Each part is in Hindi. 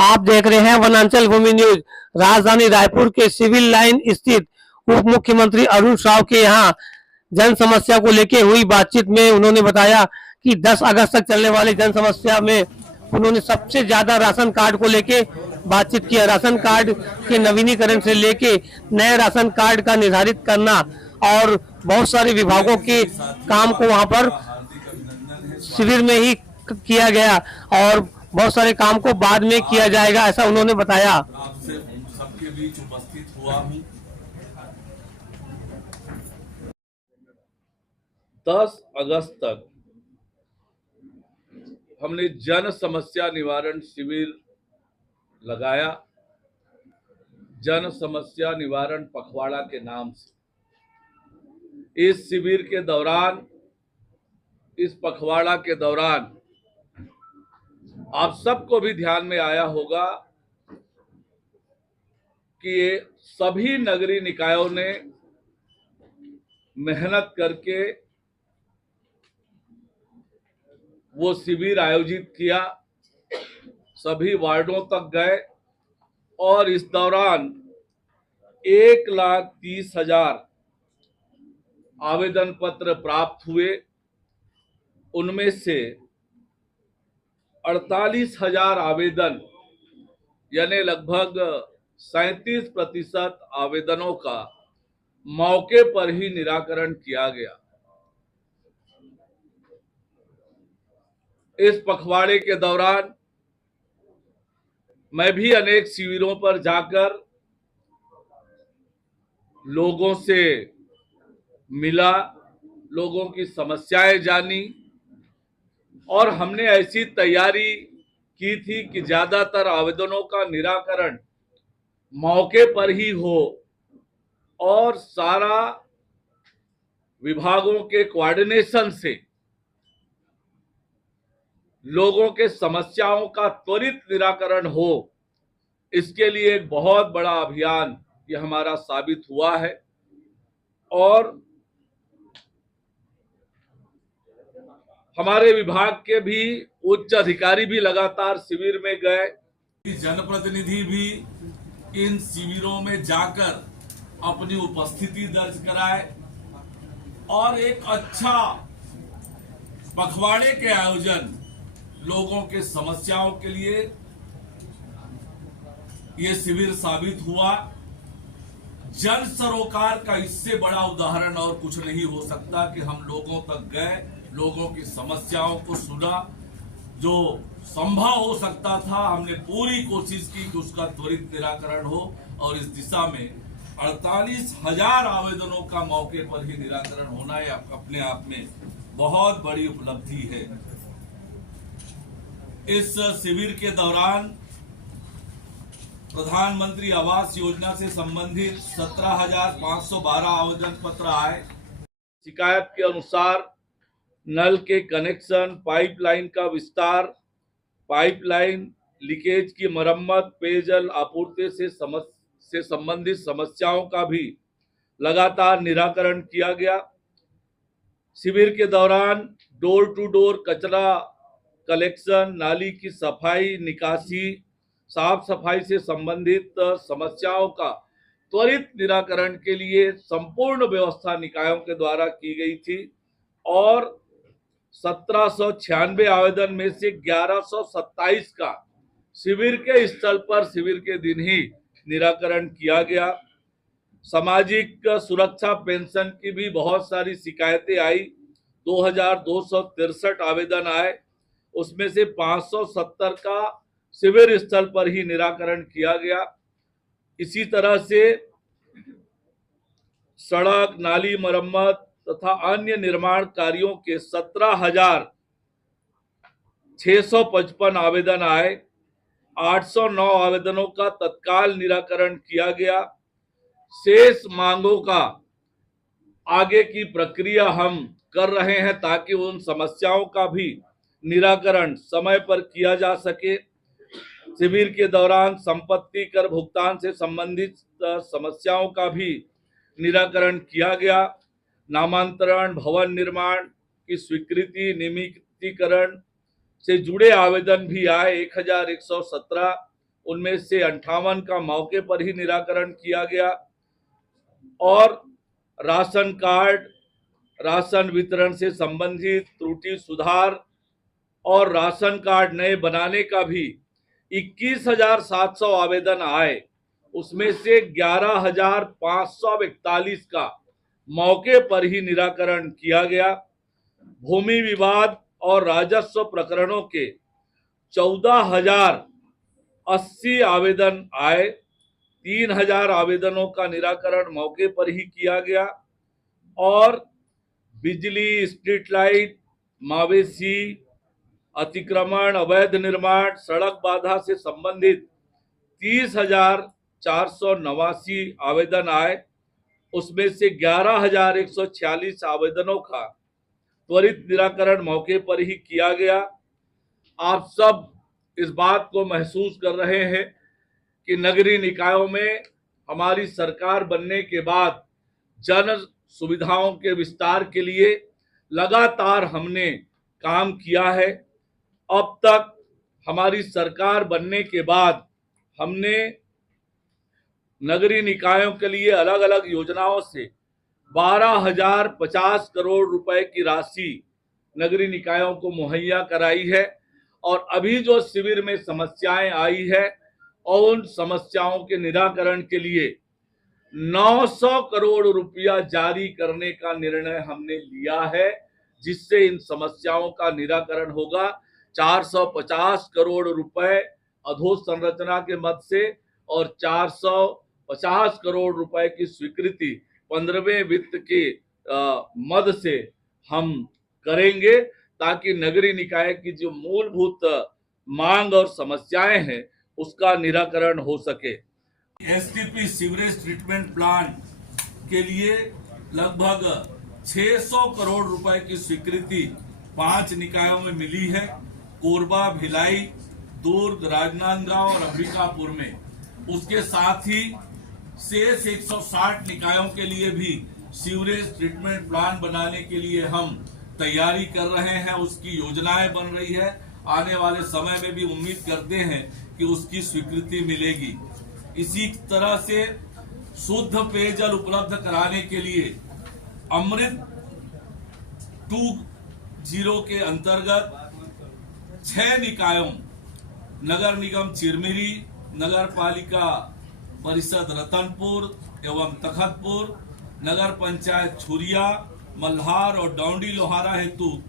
आप देख रहे हैं वनांचल भूमि न्यूज। राजधानी रायपुर के सिविल लाइन स्थित उप मुख्यमंत्री अरुण साव के यहाँ जन समस्या को लेकर हुई बातचीत में उन्होंने बताया कि 10 अगस्त तक चलने वाली जन समस्या में उन्होंने सबसे ज्यादा राशन कार्ड को लेके बातचीत किया। राशन कार्ड के नवीनीकरण से लेके नए राशन कार्ड का निर्धारित करना और बहुत सारे विभागों के काम को वहां पर शिविर में ही किया गया और बहुत सारे काम को बाद में किया जाएगा, ऐसा उन्होंने बताया। आपसे सबके बीच उपस्थित हुआ हूं। 10 अगस्त तक हमने जन समस्या निवारण शिविर लगाया। जन समस्या निवारण पखवाड़ा के नाम से इस शिविर के दौरान, इस पखवाड़ा के दौरान आप सबको भी ध्यान में आया होगा कि ये सभी नगरीय निकायों ने मेहनत करके वो शिविर आयोजित किया, सभी वार्डों तक गए और इस दौरान 1,30,000 आवेदन पत्र प्राप्त हुए। उनमें से 48,000 आवेदन यानी लगभग 37% आवेदनों का मौके पर ही निराकरण किया गया। इस पखवाड़े के दौरान मैं भी अनेक शिविरों पर जाकर लोगों से मिला, लोगों की समस्याएं जानी और हमने ऐसी तैयारी की थी कि ज्यादातर आवेदनों का निराकरण मौके पर ही हो और सारा विभागों के कोऑर्डिनेशन से लोगों के समस्याओं का त्वरित निराकरण हो। इसके लिए एक बहुत बड़ा अभियान ये हमारा साबित हुआ है और हमारे विभाग के भी उच्च अधिकारी भी लगातार शिविर में गए। जनप्रतिनिधि भी इन शिविरों में जाकर अपनी उपस्थिति दर्ज कराए और एक अच्छा पखवाड़े के आयोजन, लोगों के समस्याओं के लिए ये शिविर साबित हुआ। जन सरोकार का इससे बड़ा उदाहरण और कुछ नहीं हो सकता कि हम लोगों तक गए, लोगों की समस्याओं को सुना, जो संभव हो सकता था हमने पूरी कोशिश की कि उसका त्वरित निराकरण हो और इस दिशा में 48,000 आवेदनों का मौके पर ही निराकरण होना है अपने आप में बहुत बड़ी उपलब्धि है। इस शिविर के दौरान प्रधानमंत्री आवास योजना से संबंधित 17,512 आवेदन पत्र आए। शिकायत के अनुसार नल के कनेक्शन, पाइपलाइन का विस्तार, पाइपलाइन लीकेज की मरम्मत, पेयजल आपूर्ति से संबंधित समस्याओं का भी लगातार निराकरण किया गया। शिविर के दौरान डोर टू डोर कचरा कलेक्शन, नाली की सफाई, निकासी, साफ सफाई से संबंधित समस्याओं का त्वरित निराकरण के लिए संपूर्ण व्यवस्था निकायों के द्वारा की गई थी और 1796 आवेदन में से 1127 का शिविर के स्थल पर शिविर के दिन ही निराकरण किया गया। सामाजिक सुरक्षा पेंशन की भी बहुत सारी शिकायतें आई। 2,263 आवेदन आए, उसमें से 570 का शिविर स्थल पर ही निराकरण किया गया। इसी तरह से सड़क, नाली मरम्मत तथा अन्य निर्माण कार्यों के 17,655 आवेदन आए। 809 आवेदनों का तत्काल निराकरण किया गया। शेष मांगों का आगे की प्रक्रिया हम कर रहे हैं ताकि उन समस्याओं का भी निराकरण समय पर किया जा सके। शिविर के दौरान संपत्ति कर भुगतान से संबंधित समस्याओं का भी निराकरण किया गया। नामांतरण, भवन निर्माण की स्वीकृति, नियमितीकरण से जुड़े आवेदन भी आए 1,117। उनमें से 58 का मौके पर ही निराकरण किया गया। और राशन कार्ड, राशन वितरण से संबंधित त्रुटि सुधार और राशन कार्ड नए बनाने का भी 21,700 आवेदन आए। उसमें से 11,541 का मौके पर ही निराकरण किया गया। भूमि विवाद और राजस्व प्रकरणों के 14,080 आवेदन आए। 3,000 आवेदनों का निराकरण मौके पर ही किया गया। और बिजली, स्ट्रीट लाइट, मवेशी अतिक्रमण, अवैध निर्माण, सड़क बाधा से संबंधित 30,489 आवेदन आए। उसमें से 11,146 आवेदनों का त्वरित निराकरण मौके पर ही किया गया। आप सब इस बात को महसूस कर रहे हैं कि नगरीय निकायों में हमारी सरकार बनने के बाद जन सुविधाओं के विस्तार के लिए लगातार हमने काम किया है। अब तक हमारी सरकार बनने के बाद हमने नगरीय निकायों के लिए अलग अलग योजनाओं से 12,050 करोड़ रुपए की राशि नगरीय निकायों को मुहैया कराई है। और अभी जो शिविर में समस्याएं आई है और उन समस्याओं के निराकरण के लिए 900 करोड़ रुपया जारी करने का निर्णय हमने लिया है, जिससे इन समस्याओं का निराकरण होगा। 450 करोड़ रुपए अधोसंरचना के मद से और 450 करोड़ रुपए की स्वीकृति 15वें वित्त के मद से हम करेंगे, ताकि नगरीय निकाय की जो मूलभूत मांग और समस्याएं हैं उसका निराकरण हो सके। एसटीपी सीवरेज ट्रीटमेंट प्लांट के लिए लगभग 600 करोड़ रुपए की स्वीकृति 5 निकायों में मिली है। कोरबा, भिलाई, दुर्ग, राजनांदगांव और अंबिकापुर में। उसके साथ ही शेष 160 निकायों के लिए भी सीवरेज ट्रीटमेंट प्लांट बनाने के लिए हम तैयारी कर रहे हैं। उसकी योजनाएं बन रही है। आने वाले समय में भी उम्मीद करते हैं कि उसकी स्वीकृति मिलेगी। इसी तरह से शुद्ध पेयजल उपलब्ध कराने के लिए अमृत 2.0 के अंतर्गत 6 निकायों, नगर निगम चिरमिरी, नगर पालिका परिषद रतनपुर एवं तखतपुर, नगर पंचायत छुरिया, मल्हार और डौंडी लोहारा हेतु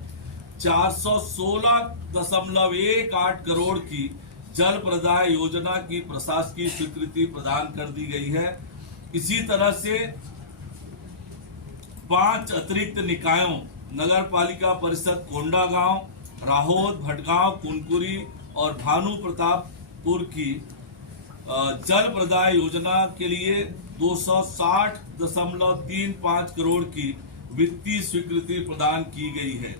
416.18 करोड़ की जल प्रदाय योजना की प्रशासकीय स्वीकृति प्रदान कर दी गई है। इसी तरह से 5 अतिरिक्त निकायों, नगर पालिका परिषद कोंडागांव, राहोद, भटगांव, कुनकुरी और भानु प्रतापपुर की जल प्रदाय योजना के लिए 260.35 करोड़ की वित्तीय स्वीकृति प्रदान की गई है।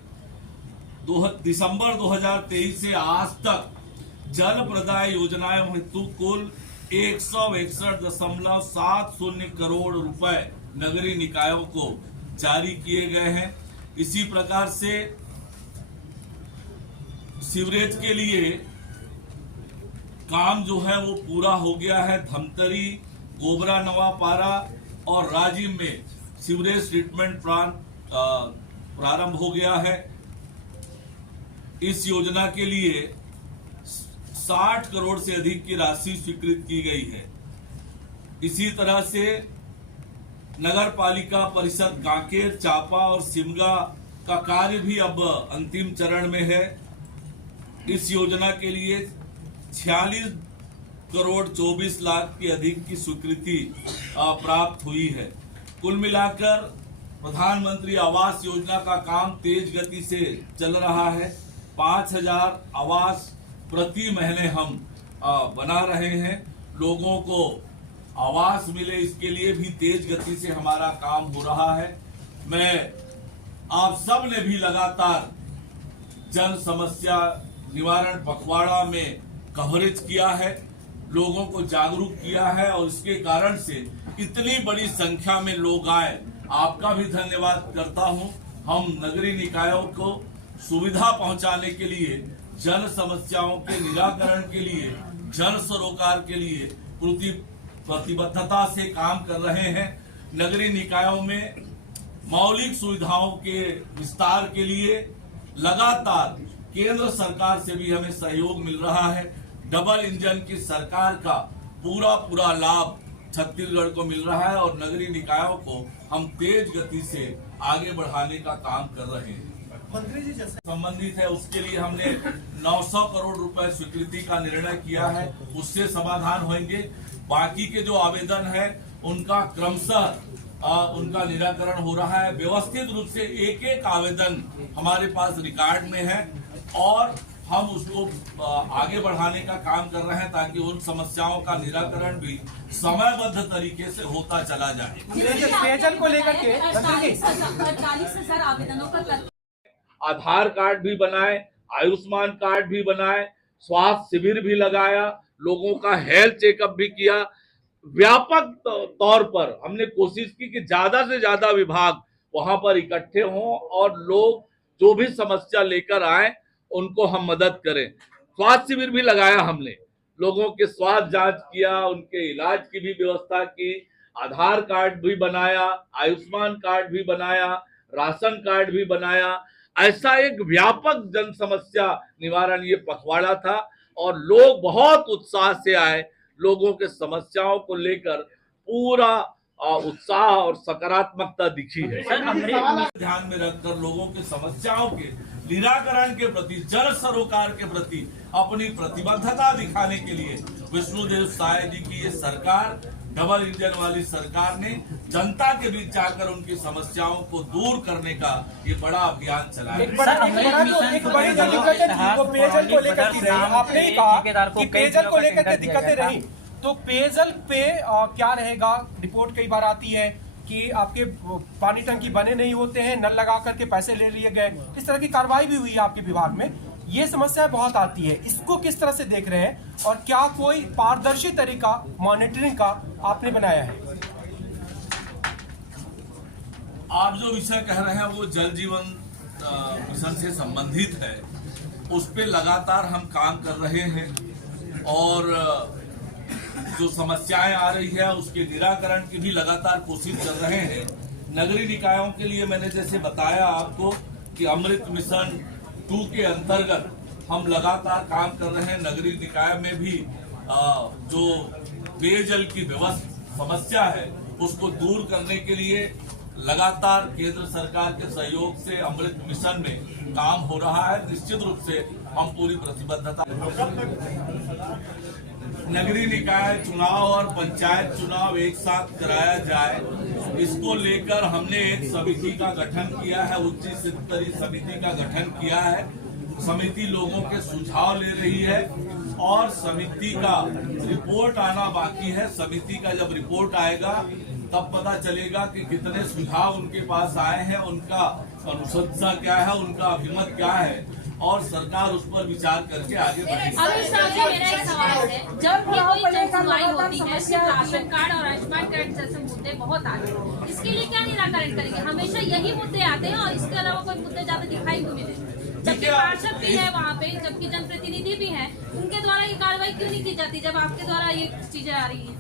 दिसंबर 2023 से आज तक जल प्रदाय योजनाएं हेतु कुल 161.70 करोड़ रुपए नगरीय निकायों को जारी किए गए हैं। इसी प्रकार से सीवरेज के लिए काम जो है वो पूरा हो गया है। धमतरी, गोबरा, नवापारा और राजिम में सीवरेज ट्रीटमेंट प्लांट प्रारंभ हो गया है। इस योजना के लिए 60 करोड़ से अधिक की राशि स्वीकृत की गई है। इसी तरह से नगर पालिका परिषद कांकेर, चापा और सिमगा का कार्य भी अब अंतिम चरण में है। इस योजना के लिए 46 करोड़ 24 लाख के अधिक की स्वीकृति प्राप्त हुई है। कुल मिलाकर प्रधानमंत्री आवास योजना का काम तेज गति से चल रहा है। 5,000 आवास प्रति महीने हम बना रहे हैं। लोगों को आवास मिले, इसके लिए भी तेज गति से हमारा काम हो रहा है। मैं आप सब ने भी लगातार जन समस्या निवारण पखवाड़ा में कवरेज किया है, लोगों को जागरूक किया है और इसके कारण से इतनी बड़ी संख्या में लोग आए। आपका भी धन्यवाद करता हूं। हम नगरीय निकायों को सुविधा पहुंचाने के लिए, जन समस्याओं के निराकरण के लिए जन सरोकार के लिए पूरी प्रतिबद्धता से काम कर रहे हैं। नगरीय निकायों में मौलिक सुविधाओं के विस्तार के लिए लगातार केंद्र सरकार से भी हमें सहयोग मिल रहा है। डबल इंजन की सरकार का पूरा लाभ छत्तीसगढ़ को मिल रहा है और नगरीय निकायों को हम तेज गति से आगे बढ़ाने का काम कर रहे हैं। मंत्री जी जैसे संबंधित है उसके लिए हमने 900 करोड़ रुपए स्वीकृति का निर्णय किया है, उससे समाधान होंगे। बाकी के जो आवेदन है उनका क्रमशः उनका निराकरण हो रहा है। व्यवस्थित रूप से एक एक आवेदन हमारे पास रिकॉर्ड में है और हम उसको आगे बढ़ाने का काम कर रहे हैं ताकि उन समस्याओं का निराकरण भी समयबद्ध तरीके से होता चला जाए। पेयजल को लेकर के 48,000 आवेदनों का आधार कार्ड भी बनाए, आयुष्मान कार्ड भी बनाए, स्वास्थ्य शिविर भी लगाया, लोगों का हेल्थ चेकअप भी किया। व्यापक तौर पर हमने कोशिश की कि ज्यादा से ज्यादा विभाग वहां पर इकट्ठे हों और लोग जो भी समस्या लेकर आए उनको हम मदद करें। स्वास्थ्य शिविर भी लगाया हमने, लोगों के स्वास्थ्य जांच किया, उनके इलाज की भी व्यवस्था की, आधार कार्ड भी बनाया, आयुष्मान कार्ड भी बनाया, राशन कार्ड भी बनाया। ऐसा एक व्यापक जन समस्या निवारण ये पखवाड़ा था और लोग बहुत उत्साह से आए। लोगों के समस्याओं को लेकर पूरा उत्साह और सकारात्मकता दिखी है। ध्यान में रखकर लोगों के समस्याओं के निराकरण के प्रति, जन सरोकार के प्रति अपनी प्रतिबद्धता दिखाने के लिए विष्णुदेव साय जी की ये सरकार, डबल इंजन वाली सरकार ने जनता के बीच जाकर उनकी समस्याओं को दूर करने का ये बड़ा अभियान चलाया। एक बड़ी जो दिक्कतें थी वो पेयजल को लेकर की रही। आपने ही कहा कि पेयजल को लेकर के दिक्कतें रही, तो पेयजल पे क्या रहेगा? रिपोर्ट कई बार आती है कि आपके पानी टंकी बने नहीं होते हैं, नल लगा करके पैसे ले लिए गए, इस तरह की कार्रवाई भी हुई है आपके विभाग में। ये समस्या बहुत आती है, इसको किस तरह से देख रहे हैं और क्या कोई पारदर्शी तरीका मॉनिटरिंग का आपने बनाया है? आप जो विषय कह रहे हैं वो जल जीवन मिशन से संबंधित है, उस पे लगातार हम काम कर रहे हैं और जो समस्याएं आ रही है उसके निराकरण की भी लगातार कोशिश कर रहे हैं। नगरीय निकायों के लिए मैंने जैसे बताया आपको कि अमृत मिशन 2 के अंतर्गत हम लगातार काम कर रहे हैं। नगरीय निकाय में भी जो पेयजल की समस्या है उसको दूर करने के लिए लगातार केंद्र सरकार के सहयोग से अमृत मिशन में काम हो रहा है। निश्चित रूप से हम पूरी प्रतिबद्धता। नगरीय निकाय चुनाव और पंचायत चुनाव एक साथ कराया जाए, इसको लेकर हमने एक समिति का गठन किया है, उच्च स्तरीय समिति का गठन किया है। समिति लोगों के सुझाव ले रही है और समिति का रिपोर्ट आना बाकी है। समिति का जब रिपोर्ट आएगा तब पता चलेगा कि कितने सुझाव उनके पास आए हैं, उनका अनुशंसा क्या है, उनका अभिमत क्या है और सरकार उस पर विचार करके आगे बढ़ेगी। अमित शाह जी, मेरा एक सवाल है, जब भी कोई जनसुनवाई होती है सिर्फ राशन कार्ड और आयुष्मान कार्ड जैसे मुद्दे बहुत आते हैं, इसके लिए क्या निराकरण करेंगे? हमेशा यही मुद्दे आते हैं और इसके अलावा कोई मुद्दे ज्यादा दिखाई क्यों नहीं देते? जबकि पार्षद भी है वहाँ पे, जबकि जनप्रतिनिधि भी है, उनके द्वारा ये कार्रवाई क्यों नहीं की जाती जब आपके द्वारा ये चीजें आ रही है?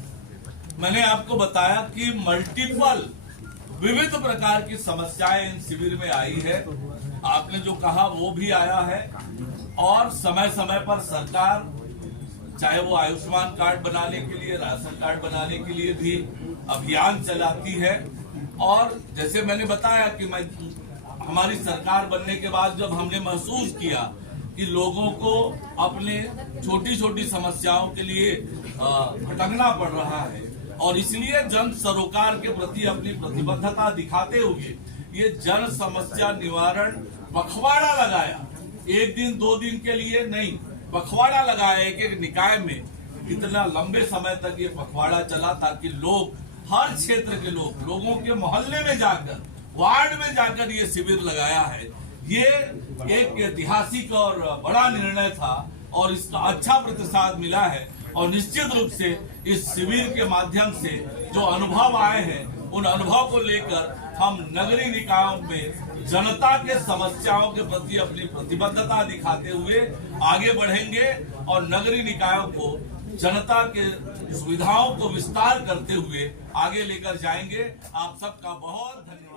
मैंने आपको बताया कि मल्टीपल विविध प्रकार की समस्याएं इन शिविर में आई है। आपने जो कहा वो भी आया है और समय समय पर सरकार चाहे वो आयुष्मान कार्ड बनाने के लिए, राशन कार्ड बनाने के लिए भी अभियान चलाती है। और जैसे मैंने बताया कि हमारी सरकार बनने के बाद जब हमने महसूस किया कि लोगों को अपने छोटी छोटी समस्याओं के लिए भटकना पड़ रहा है और इसलिए जन सरोकार के प्रति अपनी प्रतिबद्धता दिखाते हुए ये जन समस्या निवारण पखवाड़ा लगाया। एक दिन 2 दिन के लिए नहीं, पखवाड़ा लगाया। एक निकाय में इतना लंबे समय तक ये पखवाड़ा चला ताकि लोग, हर क्षेत्र के लोगों के मोहल्ले में जाकर, वार्ड में जाकर ये शिविर लगाया है। ये एक ऐतिहासिक और बड़ा निर्णय था और इसका अच्छा प्रतिसाद मिला है और निश्चित रूप से इस शिविर के माध्यम से जो अनुभव आए हैं उन अनुभव को लेकर हम नगरीय निकायों में जनता के समस्याओं के प्रति अपनी प्रतिबद्धता दिखाते हुए आगे बढ़ेंगे और नगरीय निकायों को जनता के सुविधाओं को विस्तार करते हुए आगे लेकर जाएंगे। आप सबका बहुत धन्यवाद।